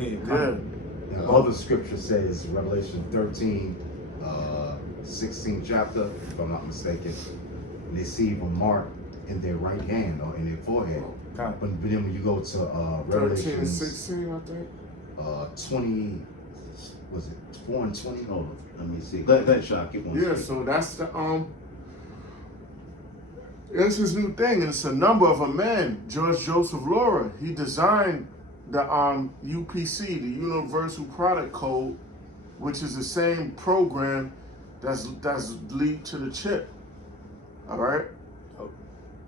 Yeah. The other scripture says, Revelation 13, 16th chapter, if I'm not mistaken, and they see a mark in their right hand or in their forehead. Okay. But then when you go to 13 and Revelation 16, I think. 20, was it 4 and 20? Hold on, let me see. Let Shaq keep on. Yeah, so that's the it's his new thing, and it's a number of a man, George Joseph Laura. He designed the UPC, the Universal Product Code, which is the same program that's lead to the chip. All right.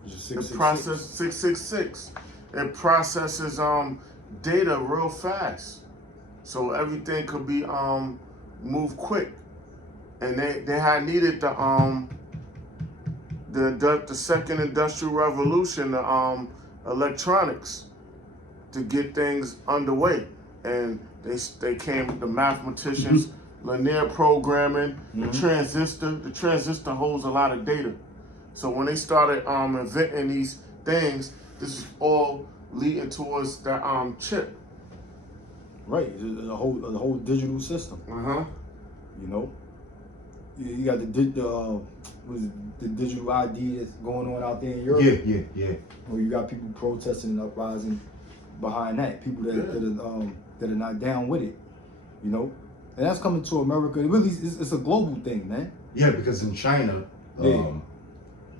It processes 666. It processes data real fast, so everything could be moved quick. And they had needed the second industrial revolution, the electronics, to get things underway. And they came, the mathematicians, linear programming, the transistor. The transistor holds a lot of data. So when they started inventing these things, this is all leading towards the chip. Right, the whole digital system. You know, you got the digital ID that's going on out there in Europe. Yeah. Where you got people protesting and uprising behind that. People that are not down with it. You know, and that's coming to America. It really, it's a global thing, man. Yeah, because in China,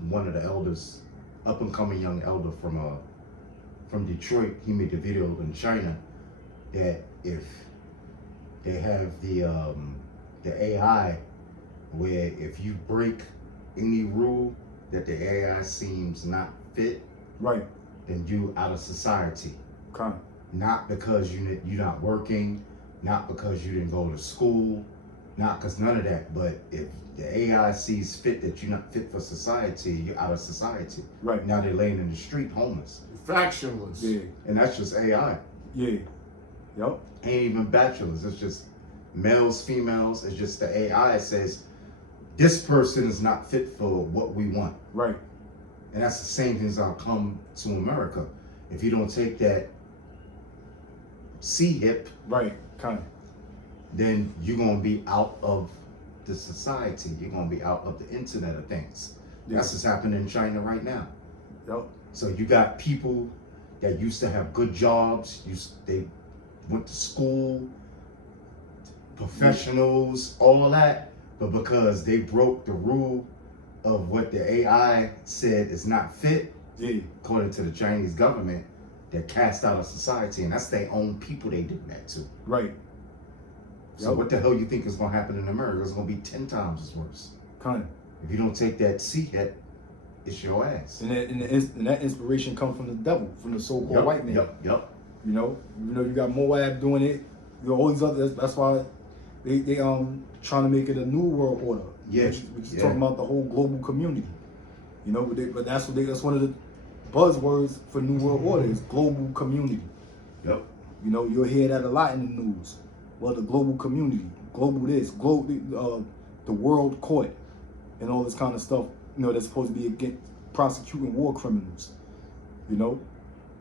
one of the elders, up and coming young elder from Detroit, he made a video in China that if they have the AI, where if you break any rule that the AI seems not fit, right, then you out of society. Okay. Not because you're not working, not because you didn't go to school, not because none of that, but if the AI sees fit that you're not fit for society, you're out of society. Right. Now they're laying in the street homeless. Factionless. Yeah. And that's just AI. Yeah. Yep. Ain't even bachelors. It's just males, females. It's just the AI says, this person is not fit for what we want. Right. And that's the same things that'll come to America. If you don't take that C-hip, right, kind of, then you're going to be out of the society. You're going to be out of the Internet of Things. Yeah. That's what's happening in China right now. Yep. So you got people that used to have good jobs. They went to school, professionals, all that. But because they broke the rule of what the AI said is not fit, according to the Chinese government, they're cast out of society. And that's their own people they did that to. Right. So what the hell you think is going to happen in America? It's going to be 10 times as worse. Kind of. If you don't take that C-hit, it's your ass. And that inspiration comes from the devil, from the so-called white man. Yep. You know, you got Moab doing it. You know, all these others. That's why they trying to make it a new world order. Yeah. Which is talking about the whole global community. You know, but that's one of the buzzwords for new world order is global community. Yep. You know, you'll hear that a lot in the news. Well, the global community, global this, global the world court, and all this kind of stuff. You know, that's supposed to be against prosecuting war criminals. You know,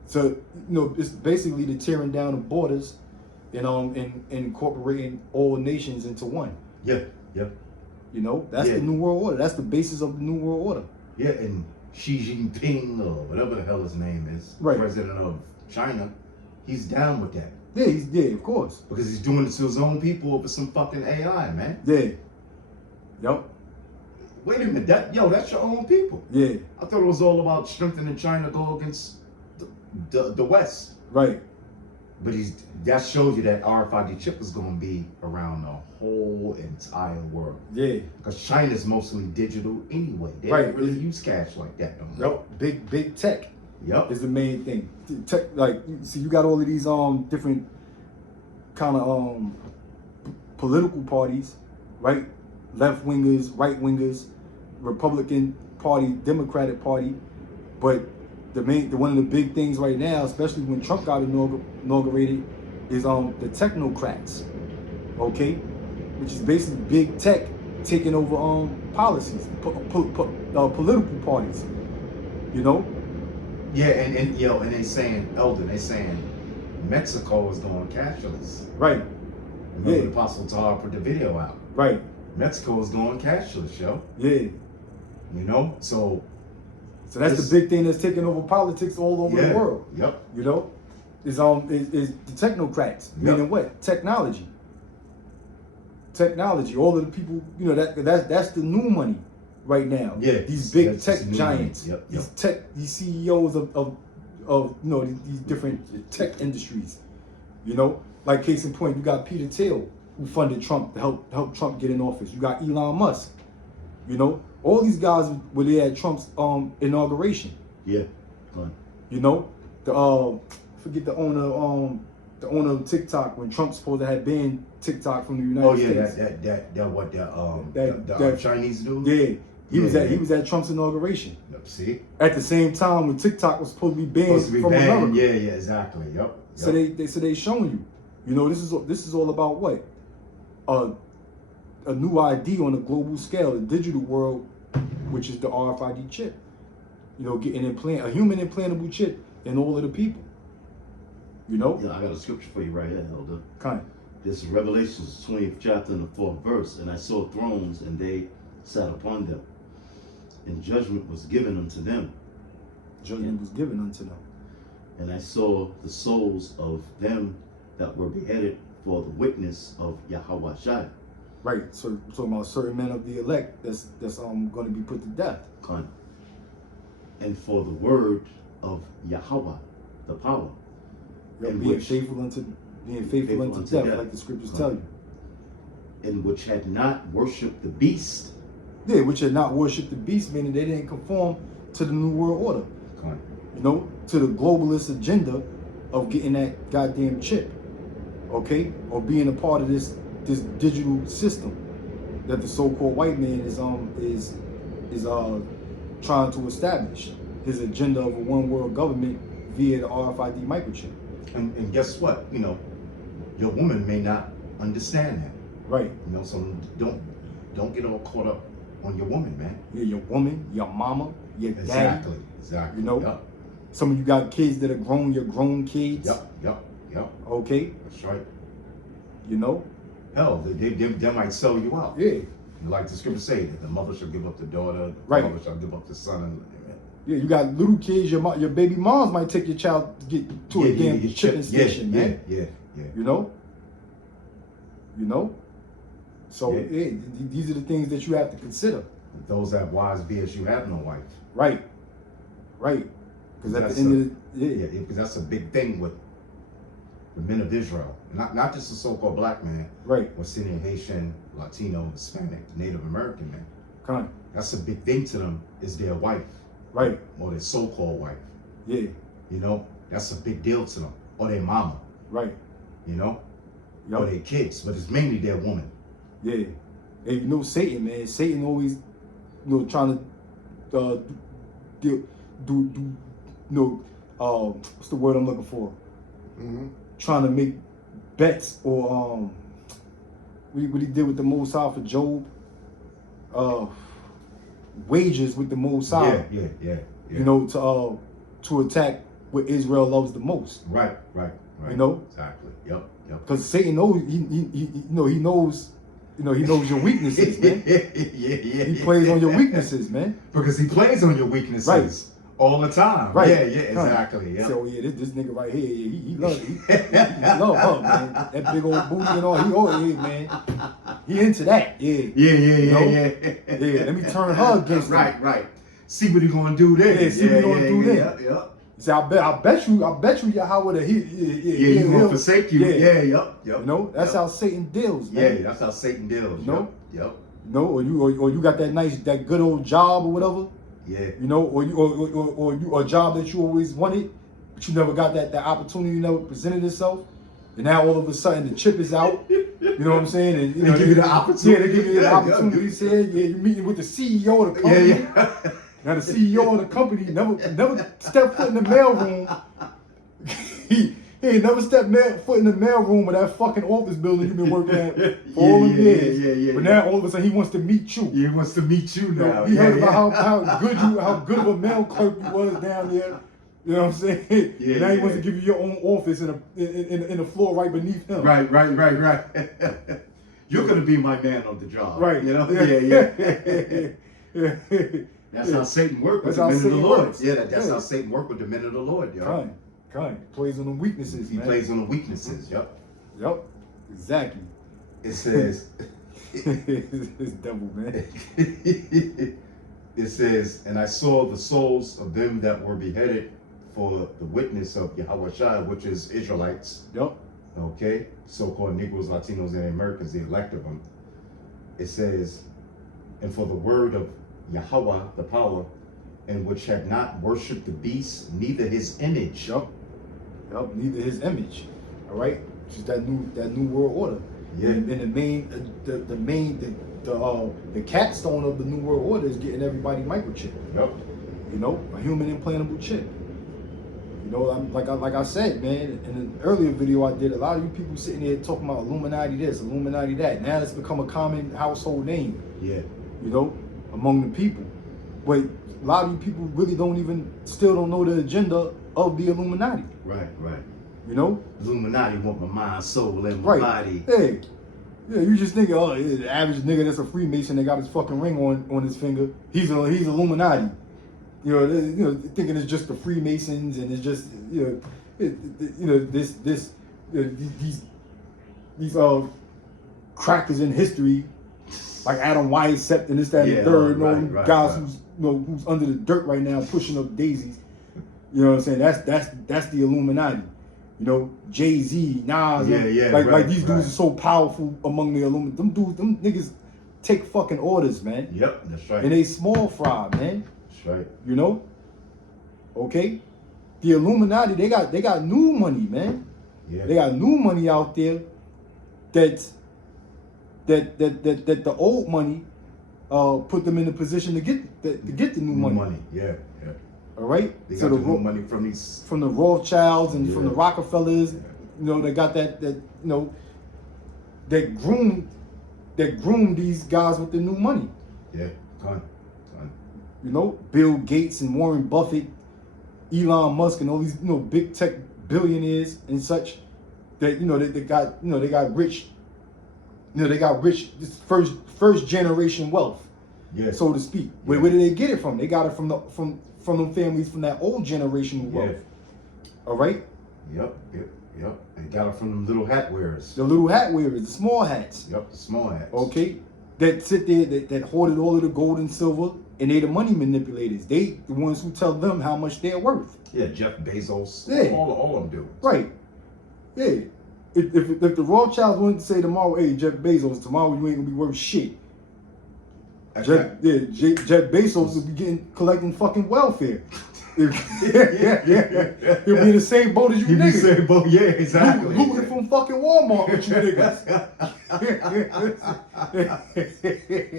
so you know it's basically the tearing down of borders, and incorporating all nations into one. Yeah. You know, that's the new world order. That's the basis of the new world order. Yeah, and Xi Jinping or whatever the hell his name is, right, president of China, he's down with that. Yeah, of course. Because he's doing it to his own people over some fucking AI, man. Yeah. Yep. Wait a minute, that's your own people. Yeah. I thought it was all about strengthening China go against the West. Right. But that shows you that RFID chip is going to be around the whole entire world. Yeah. Because China's mostly digital anyway. They don't really use cash like that no more. Yep. Big tech. Yep. Is the main thing. Tech, like, see, you got all of these different kind of political parties, right? Left wingers, right wingers, Republican Party, Democratic Party, but one of the big things right now, especially when Trump got inaugurated, is the technocrats, okay, which is basically big tech taking over policies, political parties, you know. Yeah, and they saying, Elder, they saying Mexico is going cashless. Right. Remember Yeah. the Apostle Tar put the video out. Right. Mexico is going cashless, yo. Yeah. You know, so that's It's- the big thing that's taking over politics all over the world. Yep. You know, is the technocrats, meaning what? Technology. Technology. All of the people, you know, that's the new money right now. Yeah. These big That's tech the new giants. money. Yep. These CEOs of you know, these different tech industries. You know, like case in point, you got Peter Thiel, who funded Trump to help Trump get in office. You got Elon Musk. You know, all these guys were there at Trump's inauguration. Yeah. Go on. You know, the forget the owner of TikTok, when Trump supposed to have banned TikTok from the United States. The Chinese dude. Yeah, he Yeah. was at Trump's inauguration. Yep. See. At the same time when TikTok was supposed to be banned from America. Yeah. Yeah. Exactly. Yep. So they showing you know, this is all about what? A new ID on a global scale, a digital world, which is the RFID chip. You know, getting a human implantable chip in all of the people. You know? Yeah, I got a scripture for you right here, Elder. Kind. This is Revelations 20th chapter and the 4th verse. And I saw thrones, and they sat upon them. And judgment was given unto them. Judgment was given unto them. And I saw the souls of them that were beheaded for the witness of Yahweh Shai. Right. So talking about certain men of the elect that's going to be put to death. Con. And for the word of Yahweh, the power. Being which- faithful unto death, like the scriptures tell you. And which had not worshipped the beast. Yeah, which had not worshipped the beast, meaning they didn't conform to the New World Order. Con. You know, to the globalist agenda of getting that goddamn chip. Okay? Or being a part of this digital system that the so-called white man is trying to establish. His agenda of a one world government via the RFID microchip. And guess what? You know, your woman may not understand that. Right. You know, so don't get all caught up on your woman, man. Yeah, your woman, your mama, your daddy. Exactly. You know? Yep. Some of you got kids that are grown, your grown kids. Yep. Okay? That's right. You know? Hell, they might sell you out. Yeah. Like the scripture say, that the mother shall give up the daughter, Right. the mother shall give up the son. And, Yeah, you got little kids, your baby moms might take your child to get to a damn chipping station, man. Yeah. You know? So, Yeah. these are the things that you have to consider. Those that wives be as you have no wife. Right. Because at That's the end of the Yeah, because that's a big thing with the men of Israel. Not just the so-called black man, right. or Syrian, Haitian, Latino, Hispanic, Native American man. Come on. That's a big thing to them, is their wife, Right. or their so-called wife. Yeah. You know, that's a big deal to them. Or their mama, Right. you know, or Yup. their kids, but it's mainly their woman. Yeah. And you know Satan, man. Satan always, trying to what's the word I'm looking for? Mm-hmm. Trying to make bets or what he did with the Most High for Job. Wagers with the Most High. Yeah. You know, to attack what Israel loves the most. Right. You know? Exactly. Yep. Because Satan knows he knows your weaknesses, man. yeah. He plays on your weaknesses, man. Because he plays on your weaknesses Right. all the time. Right. Yeah, exactly. Yeah. So this nigga right here, he love her, man. That big old booty and all. Man. He into that. Yeah. Yeah. Let me turn her against him. Right. See what he gonna do there. Yeah, see what he gonna do there. Yeah. See, I bet you, Yahweh, He gonna forsake you. Yeah. Yep. You know, that's how Satan deals, man. Yeah, that's how Satan deals. You know? Yep. You know, or you got that good old job or whatever. Yeah. You know, or you a job that you always wanted, but you never got that opportunity, never presented itself. And now all of a sudden the chip is out. You know what I'm saying? And They give you the opportunity. Yeah, they give you the opportunity. He said, you're meeting with the CEO of the company. Yeah. Now the CEO of the company never stepped foot in the mailroom. he ain't never stepped foot in the mailroom of that fucking office building you've been working at for all them years. Yeah. But now all of a sudden he wants to meet you. He wants to meet you now. He heard about how good of a mail clerk you was down there. You know what I'm saying? Yeah, now he yeah. wants to give you your own office in the floor right beneath him. Right. You're gonna be my man on the job. Right. You know? Yeah. That's how Satan worked with That's the how men of the Satan Lord. works. Yeah, that's Yeah. how Satan worked with the men of the Lord, yo. Kind. Plays on the weaknesses, He man. plays on the weaknesses, yep. Yep. Exactly. It says This devil, man. it says, and I saw the souls of them that were beheaded for the witness of Yahweh Shai, which is Israelites, Yep. okay? So-called Negroes, Latinos, and Americans, the elect of them. It says, and for the word of Yahweh, the power, and which had not worshipped the beast, neither his image. Yep. Neither his image. All right. Just that new world order. Yeah. And the capstone of the new world order is getting everybody microchip. Yep. You know, a human implantable chip. You know, like I said, man, in an earlier video I did, a lot of you people sitting there talking about Illuminati this, Illuminati that. Now it's become a common household name. Yeah. You know, among the people. But a lot of you people really still don't know the agenda of the Illuminati. Right. You know? Illuminati want my mind, soul, and my body. Hey. Yeah, you just thinking, oh, the average nigga that's a Freemason that got his fucking ring on his finger, he's Illuminati. You know, thinking it's just the Freemasons and it's just these crackers in history, like Adam Weishaupt and this, that, and the third, guys who's under the dirt right now pushing up daisies. You know what I'm saying? That's the Illuminati. You know, Jay-Z, Nas, like these dudes are so powerful among the Illuminati. Them niggas take fucking orders, man. Yep, that's right. And they small fry, man. That's right. You know? Okay? The Illuminati, they got new money, man. Yeah. They got new money out there that the old money put them in a position to get the new money. Yeah. All right? They got the new money from the Rothschilds and from the Rockefellers. Yeah. You know, they got that groomed these guys with the new money. Yeah, ton. You know, Bill Gates and Warren Buffett, Elon Musk, and all these big tech billionaires and such that they got rich. They got rich, this first generation wealth, so to speak. Where did they get it from? They got it from them families from that old generation wealth. All right. Yep. And got it from them little hat wearers. The little hat wearers, the small hats. Yep, the small hats. Okay. That sit there, that hoarded all of the gold and silver, and they the money manipulators. They the ones who tell them how much they're worth. Yeah, Jeff Bezos. Yeah. All of them do. Right. Yeah. If the Rothschilds wanted to say tomorrow, hey, Jeff Bezos, tomorrow you ain't gonna be worth shit. Jeff Bezos will be collecting fucking welfare. He'll be in the same boat as you niggas. Same boat, yeah, exactly. Looting from fucking Walmart with you niggas.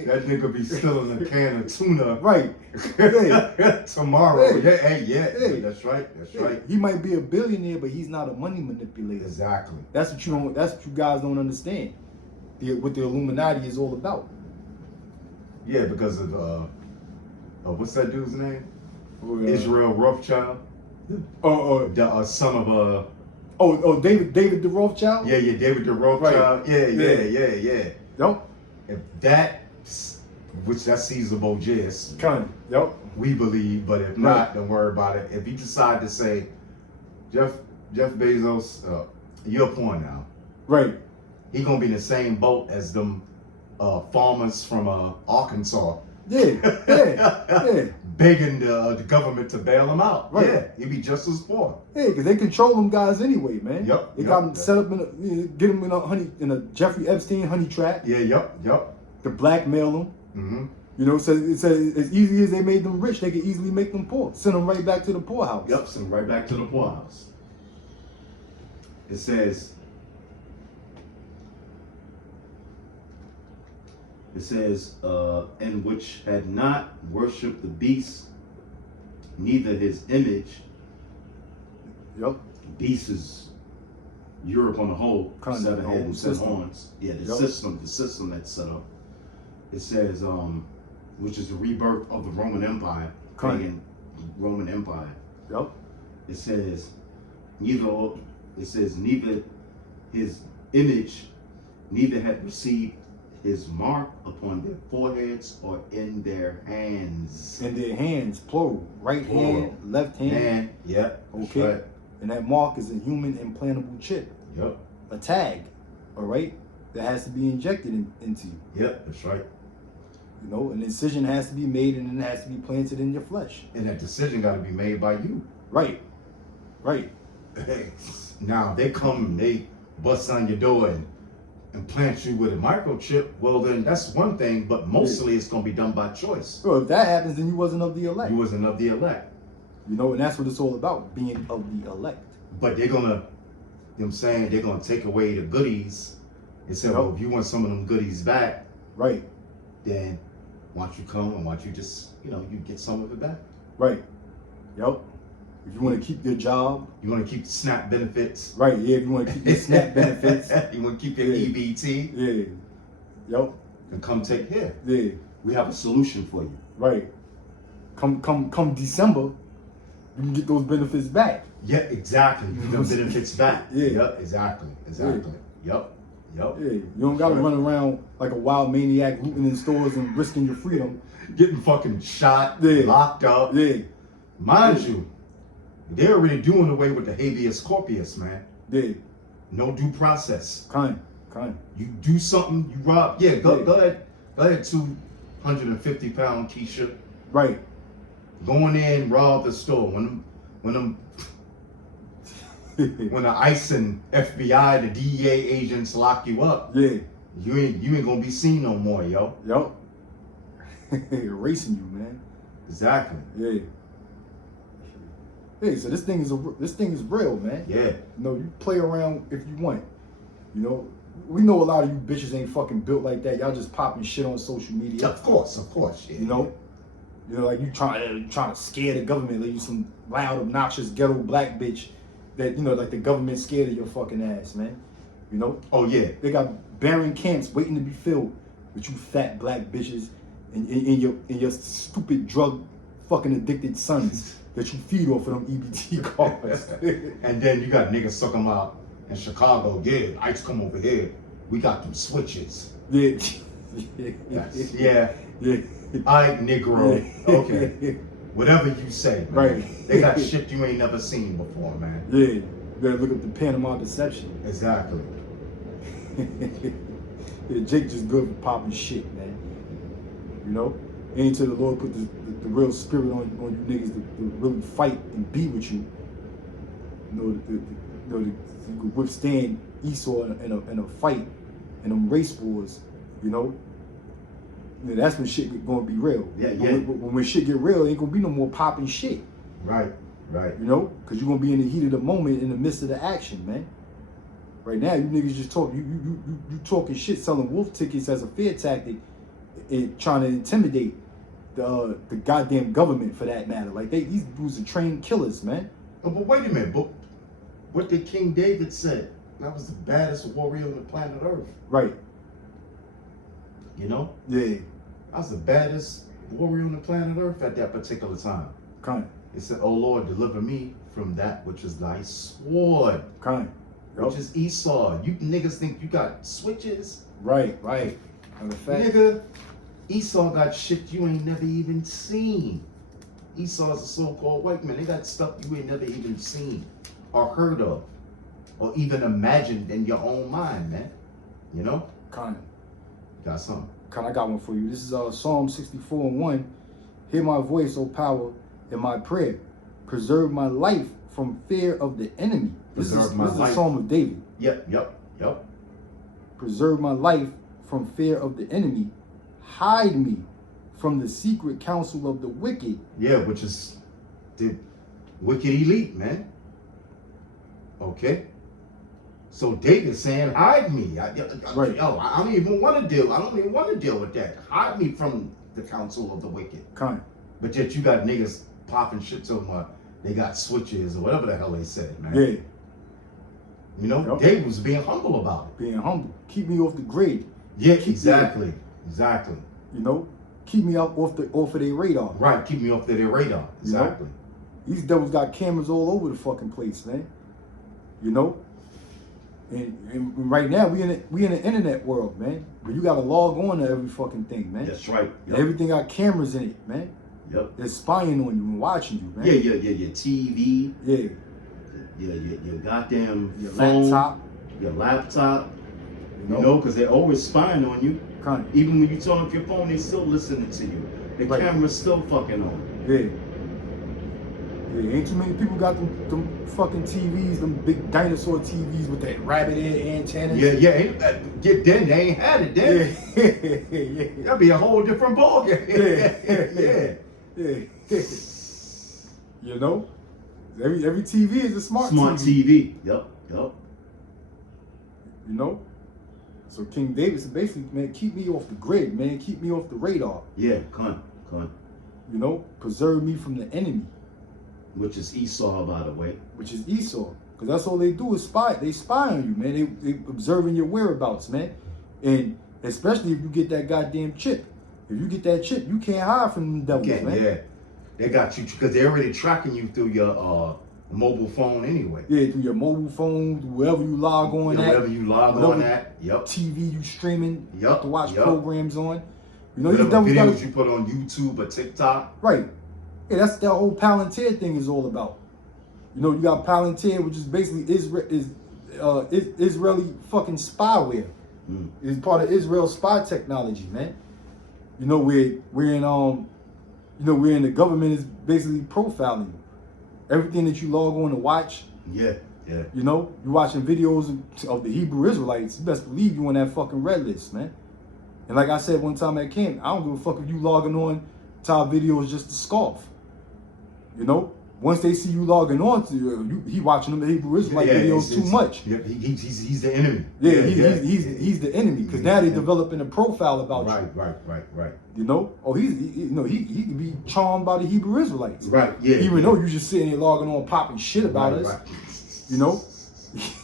That nigga be stealing a can of tuna. Right. Yeah. Tomorrow. Hey. Yeah. That's right. He might be a billionaire, but he's not a money manipulator. Exactly. That's what you guys don't understand. What the Illuminati is all about. Yeah, because of what's that dude's name? Israel Rothschild. The son of David the Rothschild. Yeah, David the Rothschild. Right. Yeah. Yep. If that's Caesar Borgias. Yep. We believe, but if not, don't worry about it. If you decide to say, Jeff Bezos, you're a pawn now. Right. He gonna be in the same boat as them farmers from Arkansas. Yeah. Begging the government to bail them out. Right. Yeah, he'd be just as poor. Yeah, because they control them guys anyway, man. Yep. They got them set up get them in a Jeffrey Epstein honey trap. Yeah. Yep. To blackmail them. Mm-hmm. You know, so it says as easy as they made them rich, they could easily make them poor. Send them right back to the poorhouse. Yep. Send them right back to the poorhouse. It says. And which had not worshipped the beast, neither his image. Yep. Beast is Europe on the whole, Kind of 7 the heads whole and 7 system. horns. Yeah, the Yep. system that's set up. It says, which is the rebirth of the Roman Empire, Kind. pagan Roman Empire. Yep. it says, neither his image, neither had received his mark upon their foreheads or in their hands. In their hands, plural. Right hand, left hand. And, yep. Okay. Right. And that mark is a human implantable chip. Yep. A tag. All right? That has to be injected into you. Yep, that's right. You know, an incision has to be made and it has to be planted in your flesh. And that decision got to be made by you. Right. Right. Now they come and they bust on your door and implant you with a microchip. Well, then that's one thing, but mostly it's gonna be done by choice. Bro, if that happens, then you wasn't of the elect. You wasn't of the elect, You know, and that's what it's all about, being of the elect. but they're gonna, you know what I'm saying, they're gonna take away the goodies and say, well, if you want some of them goodies back, Right. then why don't you come and why don't you just, you know, you get some of it back. Right. Yep. If you want to keep your job. You want to keep the SNAP benefits. Right. Yeah. If you want to keep your SNAP benefits. You want to keep your EBT. Yeah. Yep. And come take care. Yeah. We have a solution for you. Right. Come December, you can get those benefits back. Yeah, exactly. You get the benefits back. Yeah. Yep, exactly. Exactly. Yep. Yep. Yeah. You don't gotta run around like a wild maniac looting in stores and risking your freedom. Getting fucking shot, Yeah. locked up. Yeah. Mind you, they're already doing away with the habeas corpus, man. Yeah. No due process. Kind. You do something, you rob. Yeah, go Yeah. go ahead. Go ahead, 250-pound Keisha. Right. Going in, rob the store. When the ICE and FBI, the DEA agents lock you up, Yeah. you ain't gonna be seen no more, yo. Yup. Erasing you, man. Exactly. Yeah. Hey, so this thing is real, man. Yeah. You know, you play around if you want. You know, we know a lot of you bitches ain't fucking built like that. Y'all just popping shit on social media. Of course, yeah. You know, like you trying to scare the government, like you some loud, obnoxious ghetto black bitch that like the government scared of your fucking ass, man. You know. Oh yeah. They got barren camps waiting to be filled with you fat black bitches and your stupid drug fucking addicted sons that you feed off of them EBT cards. And then you got niggas suck them out in Chicago. Yeah, ICE come over here. We got them switches. Yeah. Yes. Yeah. Yeah. All right, Negro. Okay. Whatever you say. Man. Right. They got shit you ain't never seen before, man. Yeah. You better look up the Panama Deception. Exactly. Yeah, Jake just good for popping shit, man. You know? Ain't until the Lord put the real spirit on you niggas to really fight and be with you. You could withstand Esau in a fight in them race wars, you know? Yeah, that's when shit gonna be real. Yeah. When shit get real, ain't gonna be no more popping shit. Right. You know? Because you're gonna be in the heat of the moment in the midst of the action, man. Right now, you niggas just talk. You talking shit, selling wolf tickets as a fear tactic, and trying to intimidate the goddamn government for that matter. Like these dudes are trained killers, man. Oh, but wait a minute. But what did King David say? That was the baddest warrior on the planet Earth. Right. You know? Yeah. I was the baddest warrior on the planet Earth at that particular time. Kind. It said, "Oh Lord, deliver me from that which is thy sword, Kind. which is Esau." You niggas think you got switches? Right. Matter of fact. Nigga, Esau got shit you ain't never even seen. Esau's a so-called white man. They got stuff you ain't never even seen or heard of or even imagined in your own mind, man. You know? Kind. Got something. Kind. I got one for you. This is Psalm 64:1. Hear my voice, O power, in my prayer. Preserve my life from fear of the enemy. This is a Psalm of David. Yep. Preserve my life from fear of the enemy. Hide me from the secret counsel of the wicked. Yeah, which is the wicked elite, man. Okay. So David's saying, hide me. Right. Yo, I don't even want to deal. I don't even want to deal with that. Hide me from the counsel of the wicked. Kind. But yet you got niggas popping shit to them. They got switches or whatever the hell they said, man. Yeah. You know, Yep. David was being humble about it. Being humble. Keep me off the grid. Yeah, exactly. Exactly. You know? Keep me off of their radar. Right, keep me off their radar. Exactly. These devils got cameras all over the fucking place, man. You know? And right now we in the internet world, man. But you gotta log on to every fucking thing, man. That's right. And everything got cameras in it, man. Yep. They're spying on you and watching you, man. Yeah. Your TV. Yeah. Your goddamn Your phone, laptop. Your laptop. You You know, because they're always spying on you. Kind of. Even when you turn off your phone, they're still listening to you. The Right. camera's still fucking on. Yeah. Yeah, ain't too many people got them fucking TVs, them big dinosaur TVs with that rabbit ear antennas. Then they ain't had it then. Yeah. That'd be a whole different ballgame. Yeah. You know? Every TV is a smart TV. Yep. You know? So King David said basically, man, keep me off the grid, man. Keep me off the radar. Yeah, con. You know? Preserve me from the enemy. Which is Esau, by the way. Which is Esau. Because that's all they do is spy. They spy on you, man. They observing your whereabouts, man. And especially if you get that goddamn chip. If you get that chip, you can't hide from them devils, man. Yeah. They got you because they're already tracking you through your mobile phone anyway. Yeah, through your mobile phone, wherever you log on at. Whatever you log whatever on at. Yep. TV you streaming Yep, to watch yep. programs on. You know, Whatever these devils videos gotta, you put on YouTube or TikTok. right. Yeah, that's that whole Palantir thing is all about. You know, you got Palantir, which is basically Israeli fucking spyware. It's part of Israel's spy technology, man. You know, we're in the government is basically profiling you. Everything that you log on to watch. Yeah. You know, you watching videos of the Hebrew Israelites. You best believe you on that fucking red list, man. And like I said one time at camp, I don't give a fuck if you logging on to our videos just to scoff. You know, once they see you logging on to he watching them the Hebrew Israelite videos too much. Yep, he's the enemy. He's the enemy because now they're developing a profile about you. Right. You know, he can be charmed by the Hebrew Israelites. Right. Yeah. Even though you just sitting there logging on, popping shit about us. Right. You know,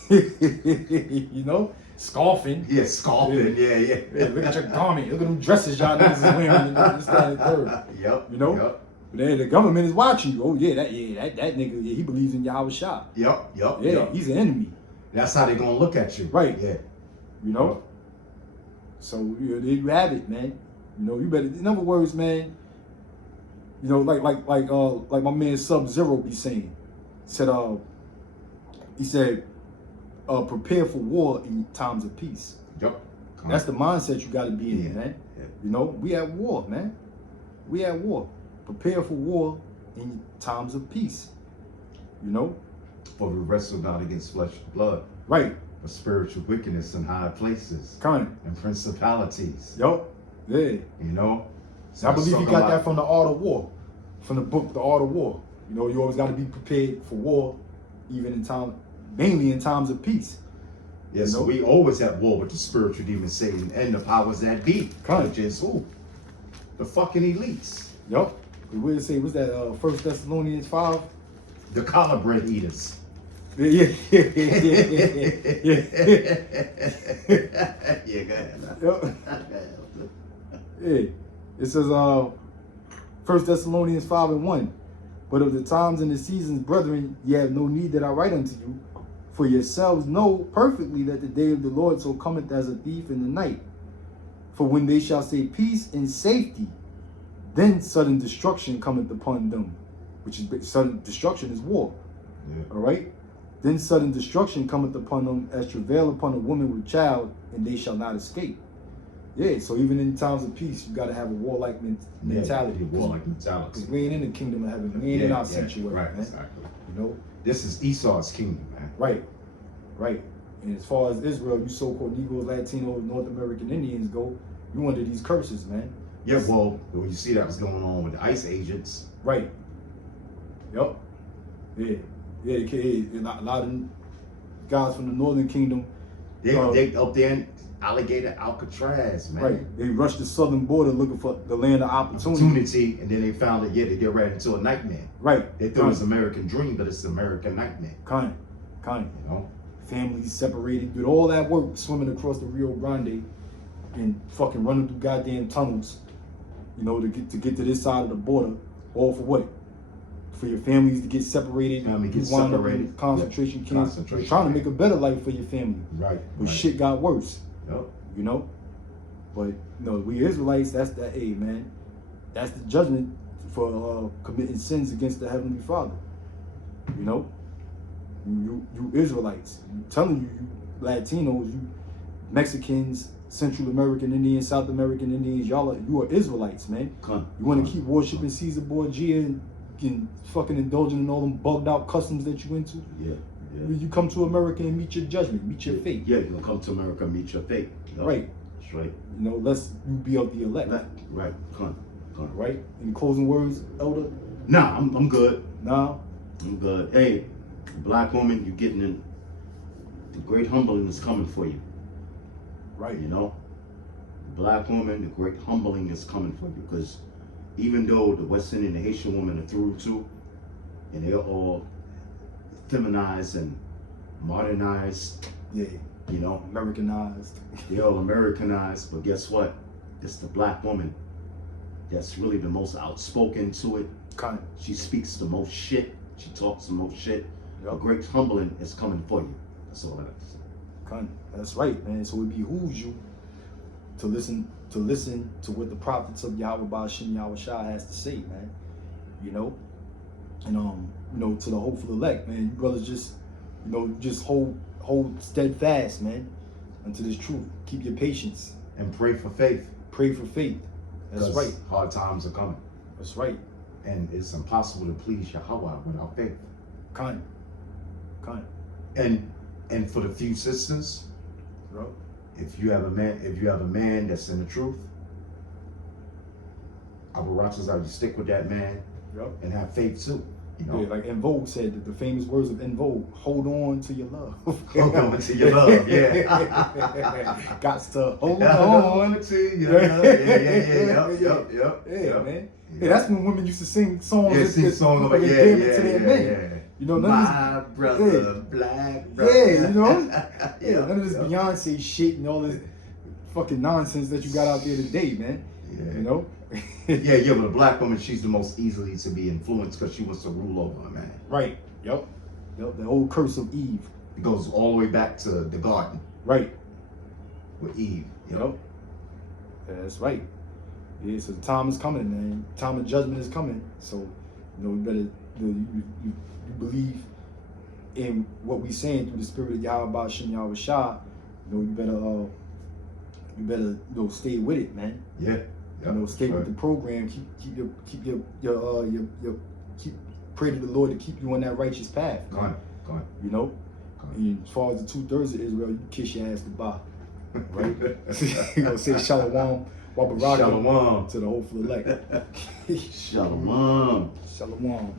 you know, scoffing. Yeah, scoffing. Yeah. Look at your garment. Look at them dresses y'all niggas is wearing. This, that, and the third. Yep. You know. Yep. But then the government is watching you. Oh that nigga. Yeah, he believes in Yahweh Shah. Yep. Yeah, he's an enemy. That's how they're gonna look at you. Right. Yeah. You know. So there you have it, man. You know, you better. In other words, man. You know, like my man Sub-Zero be saying. He said, prepare for war in times of peace. Yep. That's the mindset you got to be in, man. Yeah. You know, we at war, man. We at war. Prepare for war in times of peace. You know? For we wrestle not against flesh and blood. Right. But spiritual wickedness in high places. Kind And principalities. Yup. Yeah. You know? So I believe he got that from the Art of War. From the book, The Art of War. You know, you always got to be prepared for war, even in time, mainly in times of peace. Yeah, so we always at war with the spiritual demon Satan and the powers that be. Kind. Which is who? The fucking elites. Yup. We would say, what's that, 1 Thessalonians 5? The collar bread eaters. Yeah. Yeah, go ahead. Yup. Yeah. It says, 1 Thessalonians 5:1. But of the times and the seasons, brethren, ye have no need that I write unto you. For yourselves know perfectly that the day of the Lord so cometh as a thief in the night. For when they shall say peace and safety, then sudden destruction cometh upon them. Which is sudden destruction is war. Yeah. All right? Then sudden destruction cometh upon them as travail upon a woman with child, and they shall not escape. Yeah, so even in times of peace, you got to have a warlike mentality. Yeah, warlike mentality. Because we ain't in the kingdom of heaven. We ain't in our sanctuary, right, man. Exactly. You know? This is Esau's kingdom, man. Right. And as far as Israel, you so-called Negroes, Latinos, North American Indians go, you under these curses, man. Yeah, well, you see that was going on with the ICE agents. Right. Yup. Yeah. And a lot of guys from the Northern Kingdom. They up there in Alligator Alcatraz, man. Right. They rushed the southern border looking for the land of opportunity. And then they found that, they ran into a nightmare. Right. They thought it was American dream, but it's American nightmare. Kind. You know? Families separated, did all that work swimming across the Rio Grande and fucking running through goddamn tunnels, you know, to get to this side of the border, all for what? for your families to get separated. Family you get wind up separated. in concentration Yeah. camps. Concentration Trying to camp. make a better life for your family. Right. But right. shit got worse, Yep. you know? But, we Israelites, that's the, hey, man, that's the judgment for committing sins against the Heavenly Father. You know? You Israelites. I'm telling you, you Latinos, you Mexicans, Central American Indians, South American Indians, you are Israelites, man. You want to keep worshiping Caesar Borgia and fucking indulging in all them bugged out customs that you into? Yeah. You come to America and meet your judgment, meet your fate. Yeah, you're gonna come to America and meet your fate. Yup. Right. That's right. Let's you be of the elect. Right. Come. Right? Any closing words, Elder? Nah, I'm good. Nah? I'm good. Hey, black woman, you getting in. The great humbling is coming for you. Right. You know, black woman, the great humbling is coming for you, because even though the Western and the Haitian women are through too, and they're all feminized and modernized, Yeah. you know, Americanized. they're all Americanized, but guess what? It's the black woman that's really the most outspoken to it. Kind. She speaks the most shit. She talks the most shit. A Yep. great humbling is coming for you. That's all I have to say. Kind. That's right, man. So it behooves you to listen to what the prophets of Yahweh Ba'ashim Yahweh Shah has to say, man. You know? And to the hopeful elect, man, you brothers just hold steadfast, man, unto this truth. Keep your patience. And pray for faith. Pray for faith. That's 'cause right. Hard times are coming. That's right. And it's impossible to please Yahweh without faith. Kind. And for the few sisters, Bro. if you have a man that's in the truth, Abu Ratazar, you stick with that man Yep. and have faith too. You know, Yeah, like En Vogue said, the famous words of En Vogue, hold on to your love. hold on to your love, yeah. Gots to hold on on. to your love. Yep. Yeah, man. Yeah, that's when women used to sing songs. Yeah, that- sing that- songs like about they damn it to their men. You know, none of this, My brother, black brother. yeah, you know, none of this Beyonce shit and all this fucking nonsense that you got out there today, man. Yeah. You know? Yeah, but a black woman, she's the most easily to be influenced because she wants to rule over a man. Right. Yep. The old curse of Eve. It goes all the way back to the garden Right. with Eve. Yep. Yeah, that's right. Yeah, so the time is coming, man. Time of judgment is coming. So, you better, you believe in what we saying through the spirit of Yahweh Ba'ashim Yahweh Shah. You better stay with it, man. Yeah. Stay with the program. Keep pray to the Lord to keep you on that righteous path. Go on. You know, and as far as the 2/3 of Israel, you kiss your ass goodbye, right? You gonna say Shalom, Wabaraka Shalom. to the hopeful elect. Shalom. Shalom.